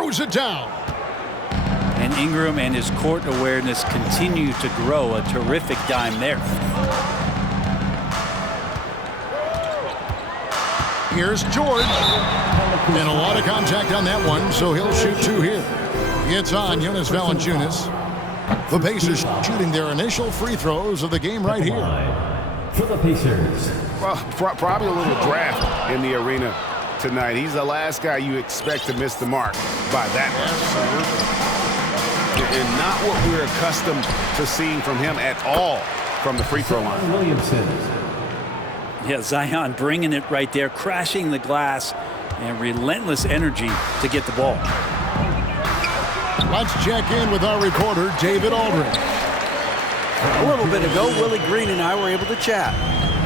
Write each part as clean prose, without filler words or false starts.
throws it down. And Ingram and his court awareness continue to grow. A terrific dime there. Here's George. And a lot of contact on that one, so he'll shoot two here. It's on Jonas Valanciunas. The Pacers shooting their initial free throws of the game right here. For the Pacers. Well, probably a little draft in the arena tonight. He's the last guy you expect to miss the mark by that much. And not what we're accustomed to seeing from him at all from the free throw line. Williamson. Yeah, Zion bringing it right there, crashing the glass, and relentless energy to get the ball. Let's check in with our reporter, David Aldridge. A little bit ago, Willie Green and I were able to chat.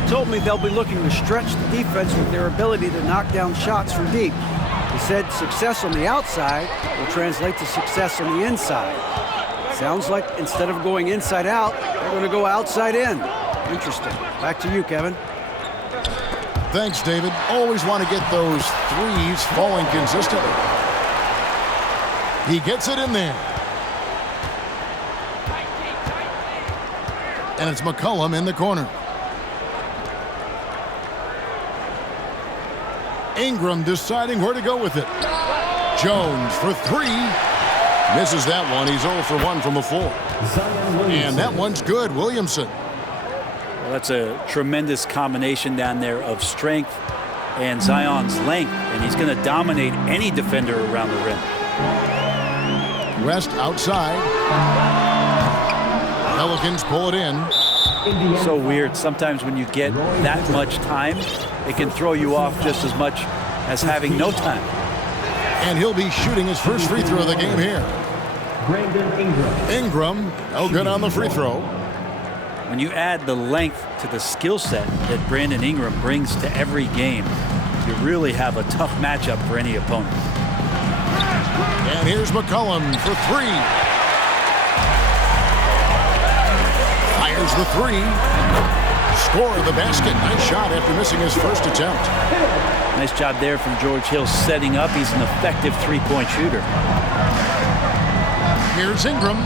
He told me they'll be looking to stretch the defense with their ability to knock down shots from deep. He said success on the outside will translate to success on the inside. Sounds like instead of going inside out, they're going to go outside in. Interesting. Back to you, Kevin. Thanks, David. Always want to get those threes falling consistently. He gets it in there. And it's McCollum in the corner. Ingram deciding where to go with it. Jones for three. Misses that one. He's 0 for 1 from the floor. And that one's good. Williamson. Well, that's a tremendous combination down there of strength and Zion's length, and he's going to dominate any defender around the rim. West outside. Pelicans pull it in. So weird. Sometimes when you get that much time, it can throw you off just as much as having no time. And he'll be shooting his first free throw of the game here. Brandon Ingram. Ingram, no good on the free throw. When you add the length to the skill set that Brandon Ingram brings to every game, you really have a tough matchup for any opponent. And here's McCollum for three. Fires the three. Score of the basket. Nice shot after missing his first attempt. Nice job there from George Hill setting up. He's an effective three-point shooter. Here's Ingram.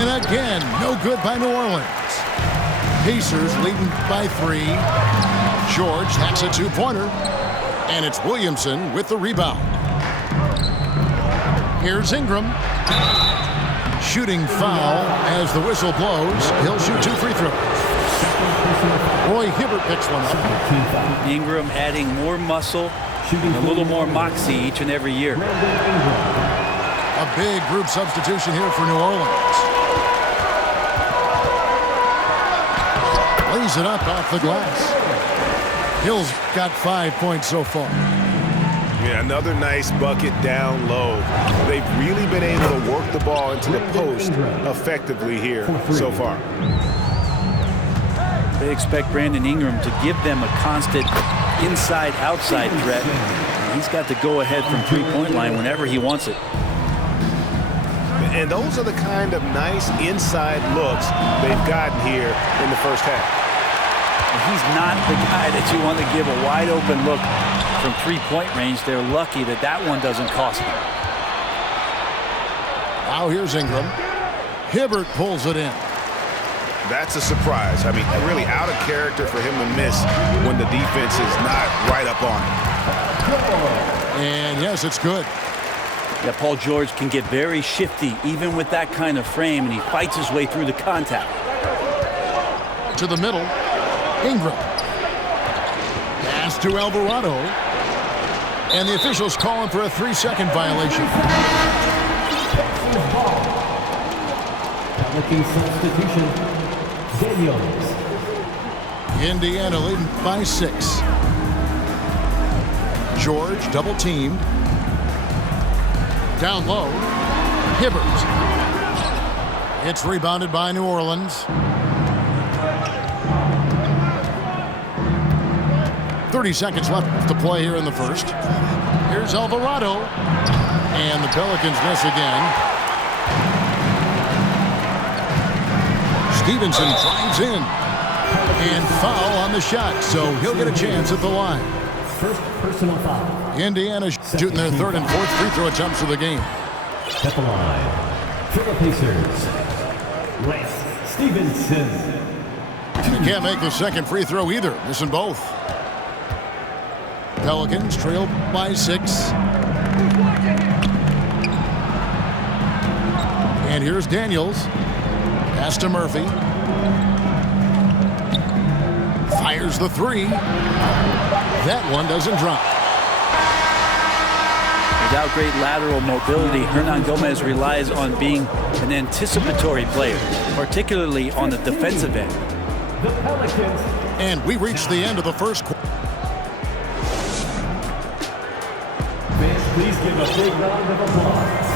And again, no good by New Orleans. Pacers leading by 3. George, that's a two-pointer. And it's Williamson with the rebound. Here's Ingram. Shooting foul as the whistle blows. He'll shoot 2 free throws. Roy Hibbert picks one up. Ingram adding more muscle and a little more moxie each and every year. A big group substitution here for New Orleans. Lays it up off the glass. Hill's got 5 points so far. Yeah, another nice bucket down low. They've really been able to work the ball into the post effectively here so far. They expect Brandon Ingram to give them a constant inside-outside threat. He's got to go ahead from three-point line whenever he wants it. And those are the kind of nice inside looks they've gotten here in the first half. He's not the guy that you want to give a wide-open look from three-point range. They're lucky that that one doesn't cost them. Now here's Ingram. Hibbert pulls it in. That's a surprise. I mean, really out of character for him to miss when the defense is not right up on him. And yes, it's good. Yeah, Paul George can get very shifty even with that kind of frame, and he fights his way through the contact. To the middle. Ingram. Pass to Alvarado. And the officials calling for a 3-second violation. Looking substitution. Daniels. Indiana leading by 6. George double teamed. Down low. Hibbert. It's rebounded by New Orleans. 30 seconds left to play here in the first. Here's Alvarado. And the Pelicans miss again. Stevenson drives in. And foul on the shot, so he'll get a chance at the line. First personal foul. Indiana shooting their third and fourth free throw attempts of the game. At the line. For the Pacers, Lance Stevenson. He can't make the second free throw either, missing both. Pelicans trail by 6. And here's Daniels. Pass to Murphy. Fires the 3. That one doesn't drop. Without great lateral mobility, Hernan Gomez relies on being an anticipatory player, particularly on the defensive end. The Pelicans. And we reached the end of the first quarter. Fans, please give a big round of applause.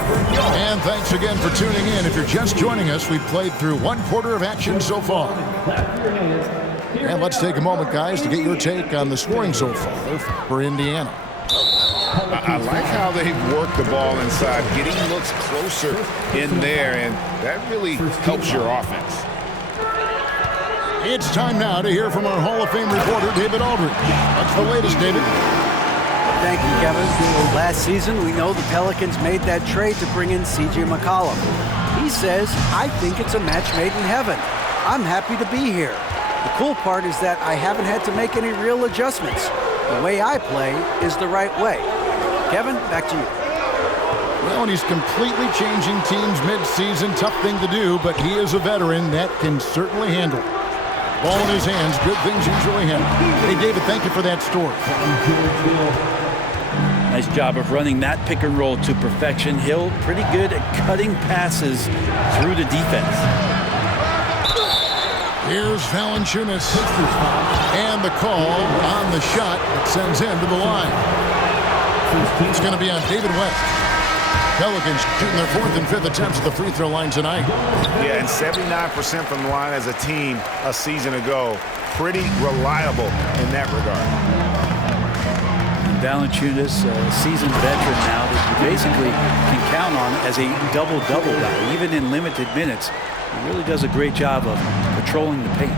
And thanks again for tuning in. If you're just joining us, we've played through one quarter of action so far. Clap your hands. And let's take a moment, guys, to get your take on the scoring so far for Indiana. I like how they've worked the ball inside, getting looks closer in there, and that really helps your offense. It's time now to hear from our Hall of Fame reporter, David Aldridge. What's the latest, David? Thank you, Kevin. Last season, we know the Pelicans made that trade to bring in C.J. McCollum. He says, I think it's a match made in heaven. I'm happy to be here. The cool part is that I haven't had to make any real adjustments. The way I play is the right way. Kevin, back to you. Well, and he's completely changing teams mid-season. Tough thing to do, but he is a veteran that can certainly handle it. Ball in his hands, good things usually happen. Hey, David, thank you for that story. Nice job of running that pick and roll to perfection. Hill pretty good at cutting passes through the defense. Here's Valanciunas. And the call on the shot that sends him to the line. It's going to be on David West. Pelicans shooting their fourth and fifth attempts at the free throw line tonight. Yeah, and 79% from the line as a team a season ago. Pretty reliable in that regard. Valanciunas, a seasoned veteran now that you basically can count on as a double-double guy. Even in limited minutes, he really does a great job of patrolling the paint.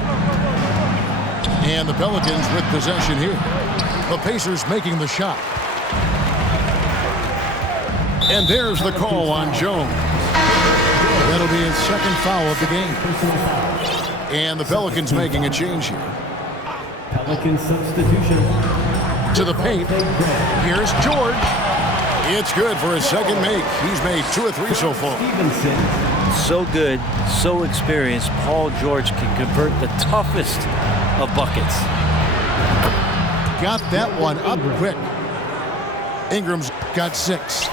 And the Pelicans with possession here. The Pacers making the shot. And there's the call on Jones. That'll be his second foul of the game. And the Pelicans making a change here. Pelican substitution. To the paint. Here's George. It's good for his second make. He's made 2 or 3 so far. Stevenson. So good, so experienced. Paul George can convert the toughest of buckets. Got that one up quick. Ingram's got 6.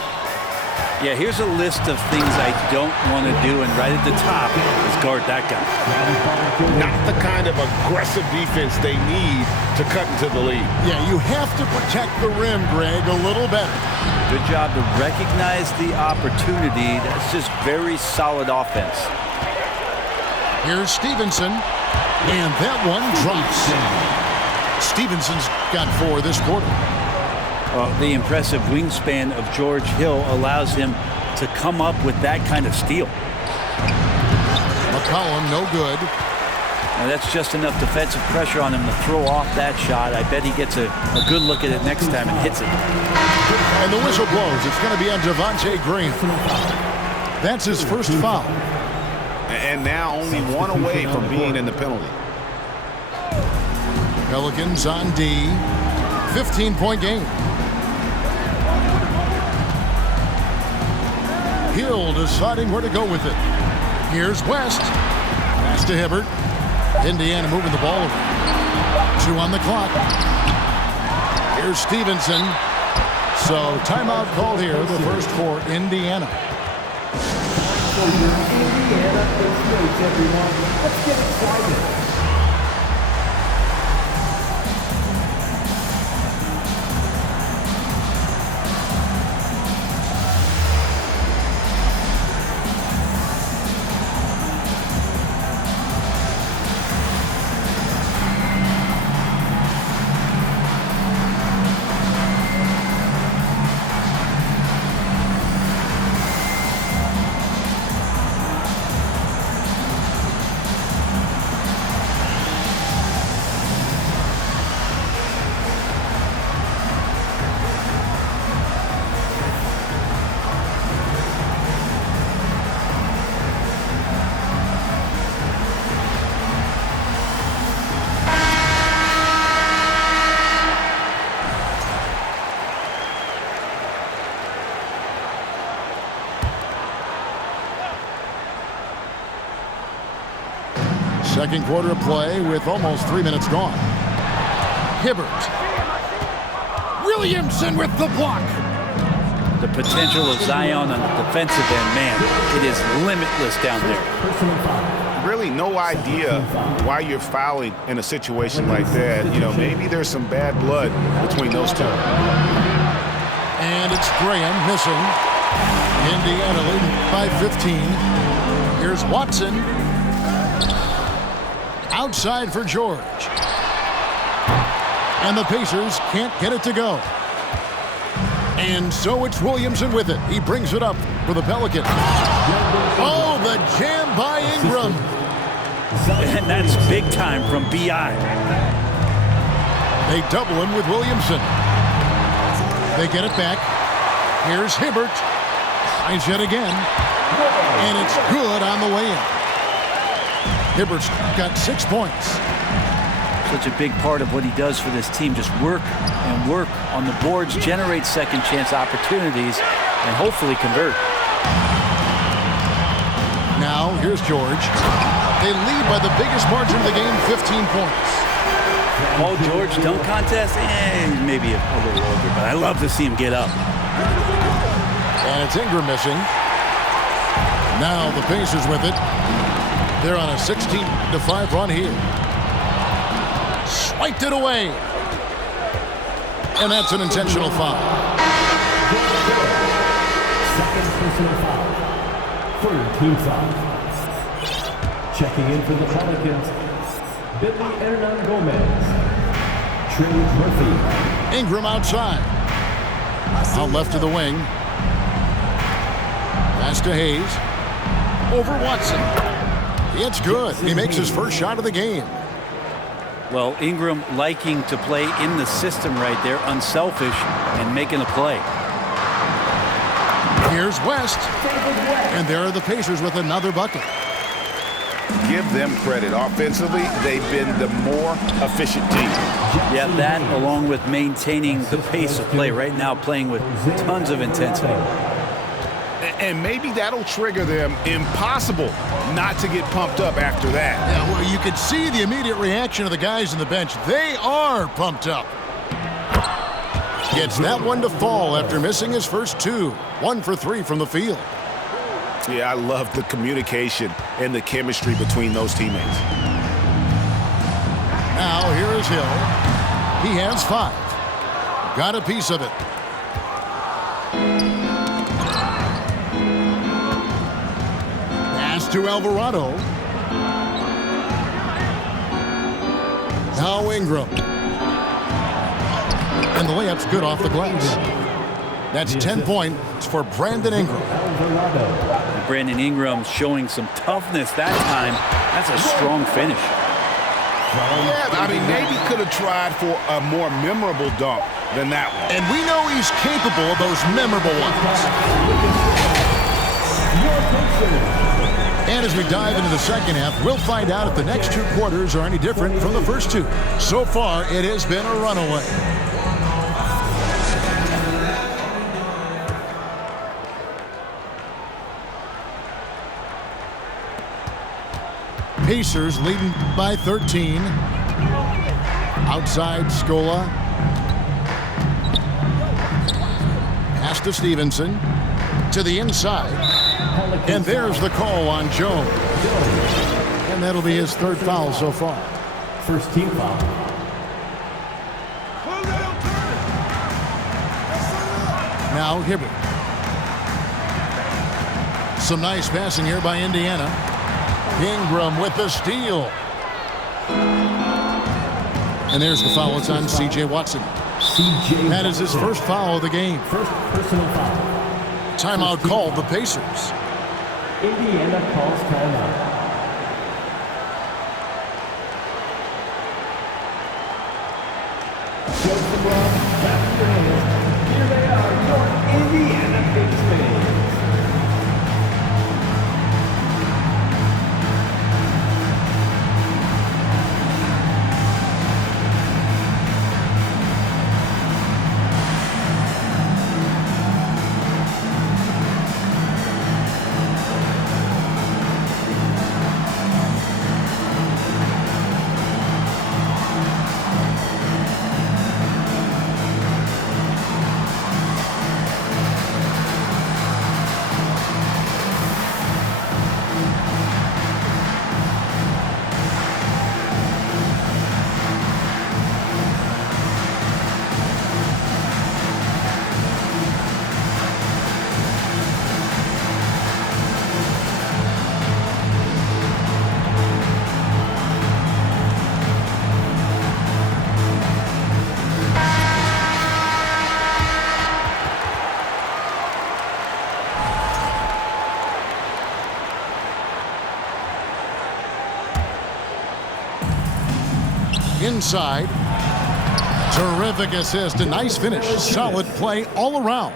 Yeah, here's a list of things I don't want to do, and right at the top is guard that guy. Not the kind of aggressive defense they need to cut into the lead. Yeah, you have to protect the rim, Greg, a little better. Good job to recognize the opportunity. That's just very solid offense. Here's Stevenson, and that one drops. Stevenson's got 4 this quarter. The impressive wingspan of George Hill allows him to come up with that kind of steal. McCollum, no good. Now that's just enough defensive pressure on him to throw off that shot. I bet he gets a good look at it next time and hits it. And the whistle blows. It's going to be on Devontae Graham. That's his first foul. And now only 1 away from being in the penalty. Pelicans on D. 15-point game. Hill deciding where to go with it. Here's West. Pass to Hibbert. Indiana moving the ball around. 2 on the clock. Here's Stevenson. So timeout called here, the first for Indiana. Indiana is great, everyone. Let's get excited. Second quarter of play with almost 3 minutes gone. Hibbert. Williamson with the block. The potential of Zion on the defensive end, man, it is limitless down there. Really no idea why you're fouling in a situation like that. You know, maybe there's some bad blood between those two. And it's Graham missing. Indiana leading by 15. Here's Watson. Outside for George. And the Pacers can't get it to go. And so it's Williamson with it. He brings it up for the Pelicans. Oh, the jam by Ingram. And that's big time from B.I. They double him with Williamson. They get it back. Here's Hibbert. Tries it again. And it's good on the way in. Hibbert's got 6 points. Such a big part of what he does for this team. Just work and work on the boards, generate second chance opportunities, and hopefully convert. Now, here's George. They lead by the biggest margin of the game, 15 points. Paul George dunk contest? He's maybe a little over, but I love to see him get up. And it's Ingram missing. Now the Pacers with it. They're on a 16-5 run here. Swiped it away. And that's an intentional foul. Second personal foul. Third team foul. Checking in for the Pelicans, Billy Hernan Gomez. Trey Murphy. Ingram outside. Out left to the wing. Pass to Hayes. Over Watson. It's good. He makes his first shot of the game. Well, Ingram liking to play in the system right there, unselfish, and making a play. Here's West. And there are the Pacers with another bucket. Give them credit. Offensively, they've been the more efficient team. Yeah, that along with maintaining the pace of play. Right now, playing with tons of intensity. And maybe that'll trigger them. Impossible not to get pumped up after that. Yeah, well, you could see the immediate reaction of the guys on the bench. They are pumped up. Gets that one to fall after missing his first two. 1 for 3 from the field. Yeah, I love the communication and the chemistry between those teammates. Now, here is Hill. He has 5. Got a piece of it. Pass to Alvarado. Now Ingram. And the layup's good off the glass. That's 10 points for Brandon Ingram. Brandon Ingram showing some toughness that time. That's a strong finish. Yeah, I mean, maybe could have tried for a more memorable dunk than that one. And we know he's capable of those memorable ones. And as we dive into the second half, we'll find out if the next 2 quarters are any different from the first 2. So far, it has been a runaway. Pacers leading by 13. Outside, Scola. Pass to Stevenson. To the inside. And there's the call on Jones. And that'll be his 3rd foul so far. First team foul. Now Hibbert. Some nice passing here by Indiana. Ingram with the steal. And there's the foul. It's on C.J. Watson. That is his first foul of the game. First personal foul. Timeout called the Pacers. Indiana calls timeout. Here they are, your Indiana Pacers. inside. Terrific assist, a nice finish. Solid play all around.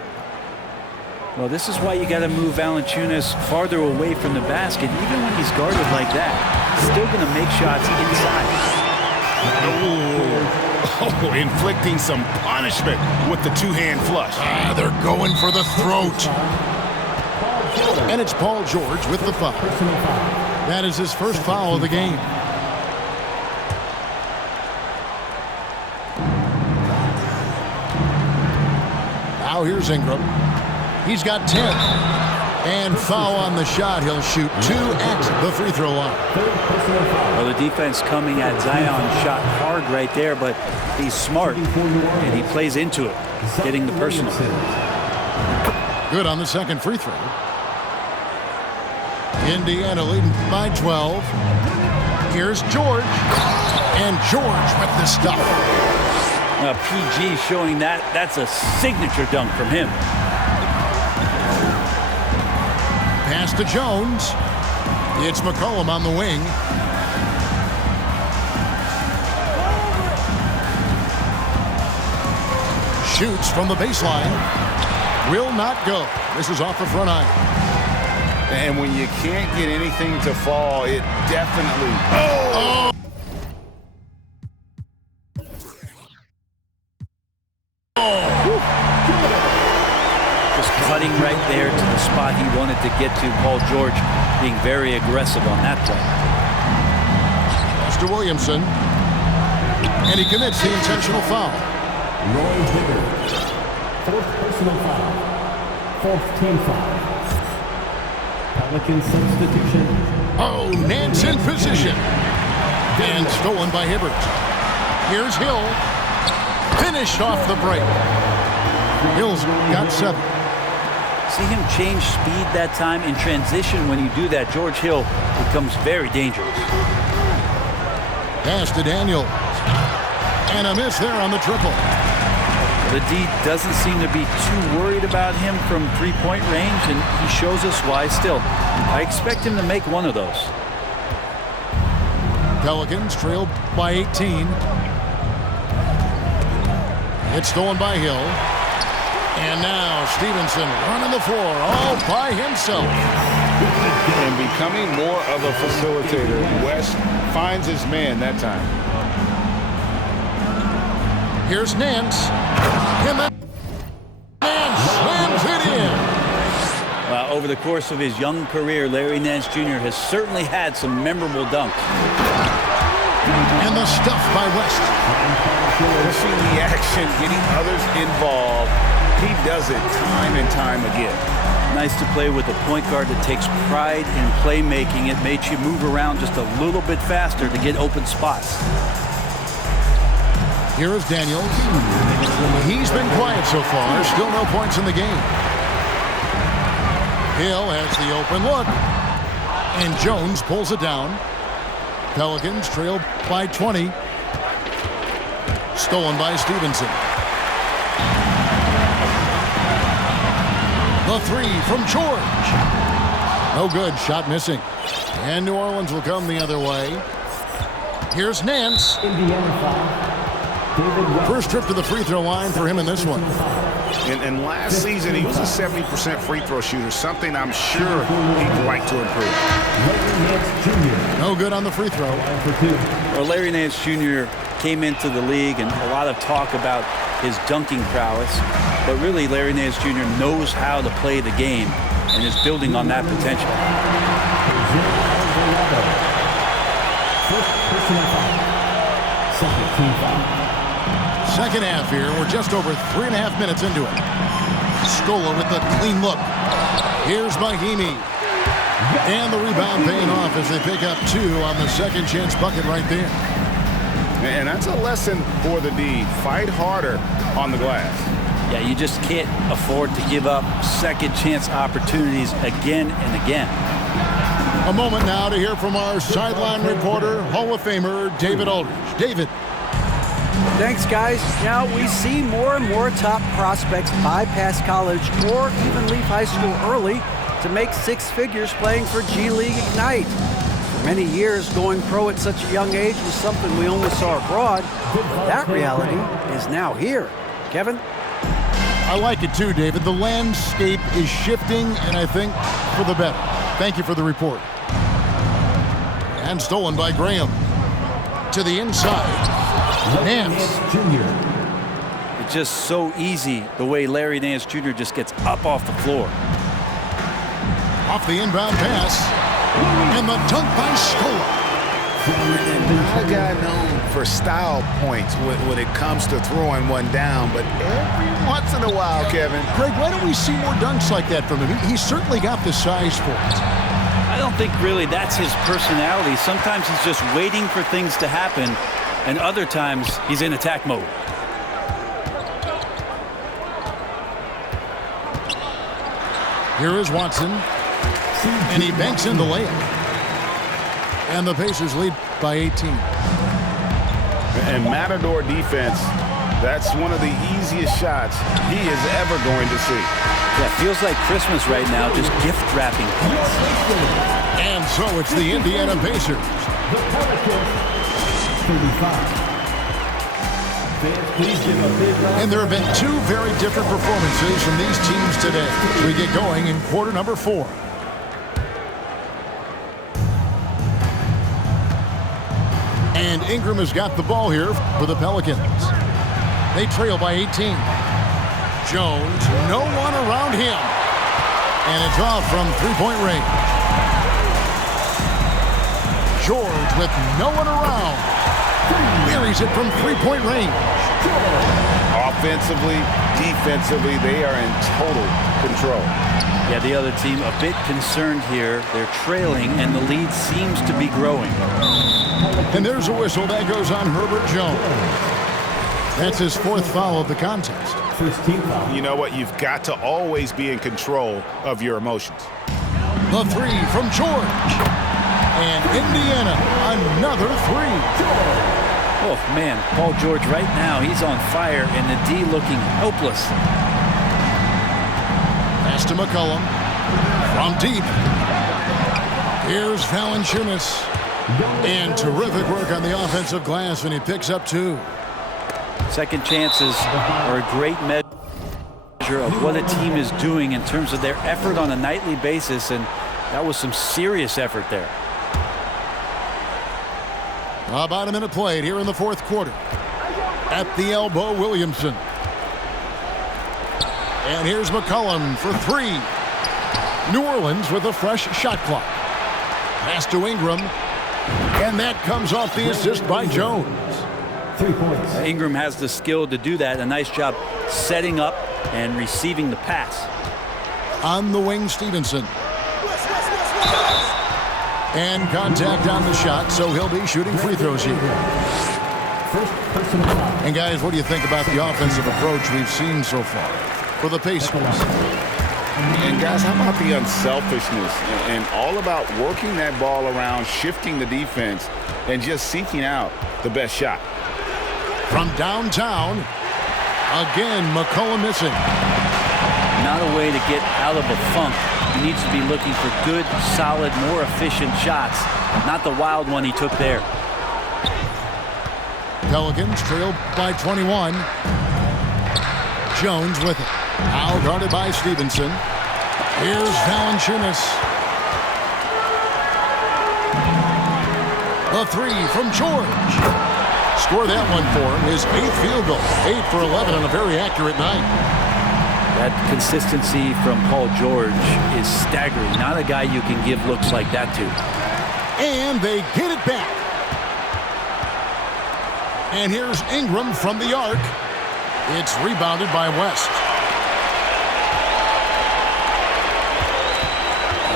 Well, this is why you got to move Valanciunas farther away from the basket. Even when he's guarded like that, he's still going to make shots inside. Oh, inflicting some punishment with the two-hand flush. They're going for the throat. And it's Paul George with the foul. That is his first foul of the game. Now here's Ingram. He's got 10. And foul on the shot. He'll shoot 2 at the free throw line. Well, the defense coming at Zion shot hard right there, but he's smart, and he plays into it, getting the personal. Good on the second free throw. Indiana leading by 12. Here's George. And George with the stop. PG showing that's a signature dunk from him. Pass to Jones. It's McCollum on the wing. Shoots from the baseline. Will not go. This is off the front iron. And when you can't get anything to fall, it definitely... Oh! Just cutting right there to the spot he wanted to get to. Paul George being very aggressive on that play. Pass to Williamson. And he commits the intentional foul. Roy Hibbert. 4th personal foul. 4th team foul. Pelican substitution. Oh, Nance in position. And stolen by Hibbert. Here's Hill. Finished off the break. Hill's got 7. See him change speed that time in transition. When you do that, George Hill becomes very dangerous. Pass to Daniels. And a miss there on the triple. The D doesn't seem to be too worried about him from three-point range, and he shows us why still. I expect him to make one of those. Pelicans trail by 18. It's stolen by Hill. And now Stevenson running the floor all by himself. And becoming more of a facilitator. West finds his man that time. Here's Nance. And Nance slams it in. Over the course of his young career, Larry Nance Jr. has certainly had some memorable dunks. And the stuff by West. Pushing the action, getting others involved. He does it time and time again. Nice to play with a point guard that takes pride in playmaking. It makes you move around just a little bit faster to get open spots. Here is Daniels. He's been quiet so far. Still no points in the game. Hill has the open look. And Jones pulls it down. Pelicans trail by 20. Stolen by Stevenson. The 3 from George. No good. Shot missing. And New Orleans will come the other way. Here's Nance. Indiana foul. First trip to the free throw line for him in this one. And last season, he was a 70% free throw shooter, something I'm sure he'd like to improve. No good on the free throw. Well, Larry Nance Jr. came into the league, and a lot of talk about his dunking prowess. But really, Larry Nance Jr. knows how to play the game and is building on that potential. Second half here. We're just over 3.5 minutes into it. Scola with the clean look. Here's Mahimi. And the rebound paying off as they pick up 2 on the second chance bucket right there. And that's a lesson for the D. Fight harder on the glass. Yeah, you just can't afford to give up second chance opportunities again and again. A moment now to hear from our sideline reporter, Hall of Famer David Aldridge. David. Thanks, guys. Now we see more and more top prospects bypass college or even leave high school early to make 6 figures playing for G League Ignite. Many years going pro at such a young age was something we only saw abroad. That reality is now here. Kevin? I like it too, David. The landscape is shifting, and I think for the better. Thank you for the report. And stolen by Graham. To the inside. Nance. It's just so easy the way Larry Nance Jr. just gets up off the floor. Off the inbound pass. And the dunk by Scola. Not a guy known for style points when it comes to throwing one down, but every once in a while, Kevin. Greg, why don't we see more dunks like that from him? He's certainly got the size for it. I don't think really that's his personality. Sometimes he's just waiting for things to happen, and other times he's in attack mode. Here is Watson, and he banks in the layup. And the Pacers lead by 18. And Matador defense, that's one of the easiest shots he is ever going to see. Yeah, feels like Christmas right now, just gift wrapping points. And so it's the Indiana Pacers. The Pelicans, 35. Please give a big round. And there have been two very different performances from these teams today as we get going in quarter number 4. And Ingram has got the ball here for the Pelicans. They trail by 18. Jones, no one around him. And it's off from three-point range. George with no one around. Buries it from three-point range. Offensively, defensively, they are in total control. Yeah, the other team a bit concerned here. They're trailing, and the lead seems to be growing. And there's a whistle that goes on Herbert Jones. That's his 4th foul of the contest. You know what? You've got to always be in control of your emotions. The three from George. And Indiana, another three. Oh, man, Paul George right now, he's on fire, and the D looking helpless. Pass to McCollum. From deep. Here's Valanciunas. And terrific work on the offensive glass, and he picks up 2. Second chances are a great measure of what a team is doing in terms of their effort on a nightly basis, and that was some serious effort there. About a minute played here in the 4th quarter. At the elbow, Williamson. And here's McCollum for 3. New Orleans with a fresh shot clock. Pass to Ingram. And that comes off the assist by Jones. 3 points. Ingram has the skill to do that. A nice job setting up and receiving the pass. On the wing, Stevenson. And contact on the shot, so he'll be shooting free throws here. And guys, what do you think about the offensive approach we've seen so far for the Pacers? And guys, how about the unselfishness and all about working that ball around, shifting the defense, and just seeking out the best shot. From downtown, again, McCollum missing. Not a way to get out of a funk. He needs to be looking for good, solid, more efficient shots, not the wild one he took there. Pelicans trailed by 21. Jones with it. Now guarded by Stevenson. Here's Valanciunas. A 3 from George. Score that one for him. His 8th field goal. 8 for 11 on a very accurate night. That consistency from Paul George is staggering. Not a guy you can give looks like that to. And they get it back. And here's Ingram from the arc. It's rebounded by West.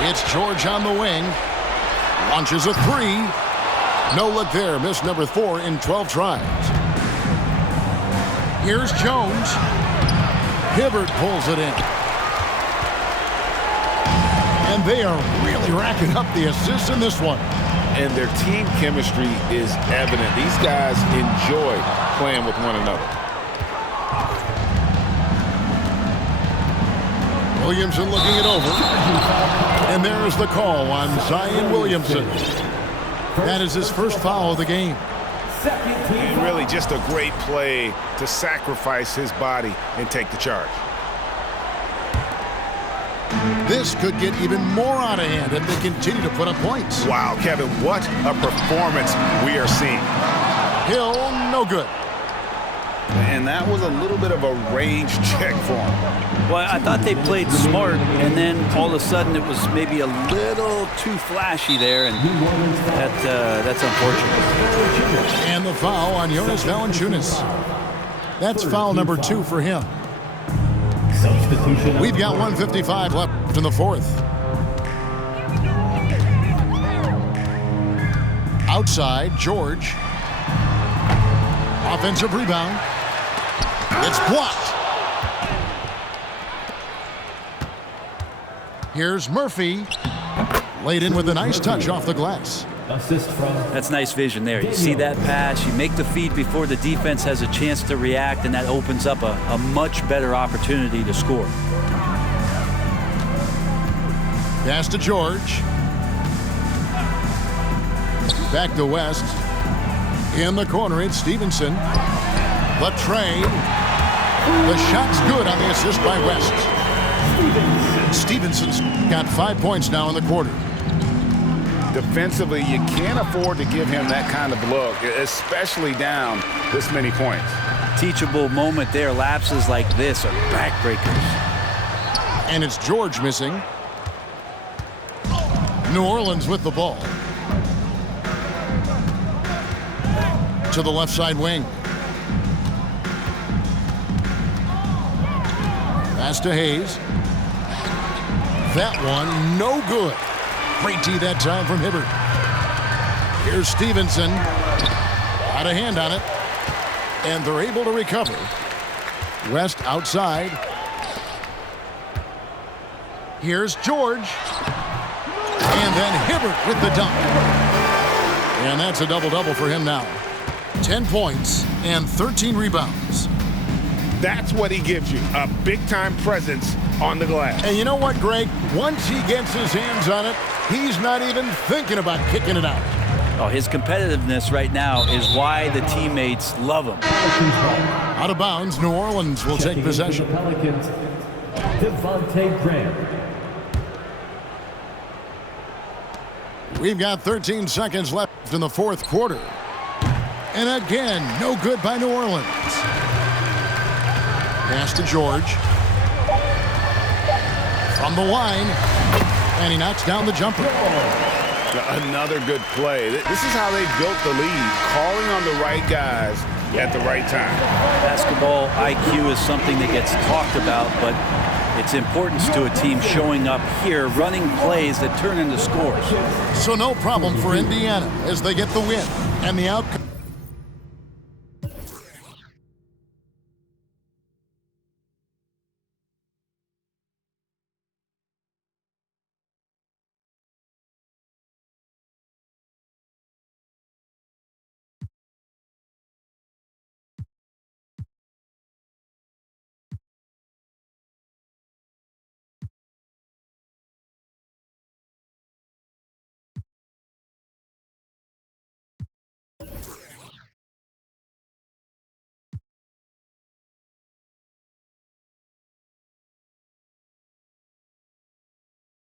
It's George on the wing. Launches a 3. No look there. Missed number 4 in 12 tries. Here's Jones. Hibbert pulls it in. And they are really racking up the assists in this one. And their team chemistry is evident. These guys enjoy playing with one another. Williamson looking it over. And there's the call on Zion Williamson. That is his first foul of the game. Second team And really just a great play to sacrifice his body and take the charge. This could get even more out of hand if they continue to put up points. Wow, Kevin, what a performance we are seeing. Hill, no good. And that was a little bit of a range check for him. Well, I thought they played smart, and then all of a sudden it was maybe a little too flashy there, and that's unfortunate. And the foul on Jonas Valanciunas. That's foul number 2 for him. substitution. We've got 1:55 left in the fourth. Outside, George. Offensive rebound. It's blocked. Here's Murphy. Laid in with a nice touch off the glass. Assist from That's nice vision there. You see that pass, you make the feed before the defense has a chance to react, and that opens up a much better opportunity to score. Pass to George. Back to West. In the corner, it's Stevenson. Latrey. The shot's good on the assist by West. Stevenson's got 5 points now in the quarter. Defensively, you can't afford to give him that kind of look, especially down this many points. Teachable moment there. Lapses like this are backbreakers. And it's George missing. New Orleans with the ball. To the left side wing. Pass to Hayes. That one, no good. Great tee that time from Hibbert. Here's Stevenson. Got a hand on it. And they're able to recover. West outside. Here's George. And then Hibbert with the dunk. And that's a double-double for him now. 10 points and 13 rebounds. That's what he gives you, a big-time presence on the glass. And you know what, Greg? Once he gets his hands on it, he's not even thinking about kicking it out. Oh, his competitiveness right now is why the teammates love him. Out of bounds, New Orleans will take possession. The Pelicans, Devontae Graham. We've got 13 seconds left in the fourth quarter. And again, no good by New Orleans. Pass to George. From the line. And he knocks down the jumper. Another good play. This is how they built the lead, calling on the right guys at the right time. Basketball IQ is something that gets talked about, but its importance to a team showing up here, running plays that turn into scores. So no problem for Indiana as they get the win. And the outcome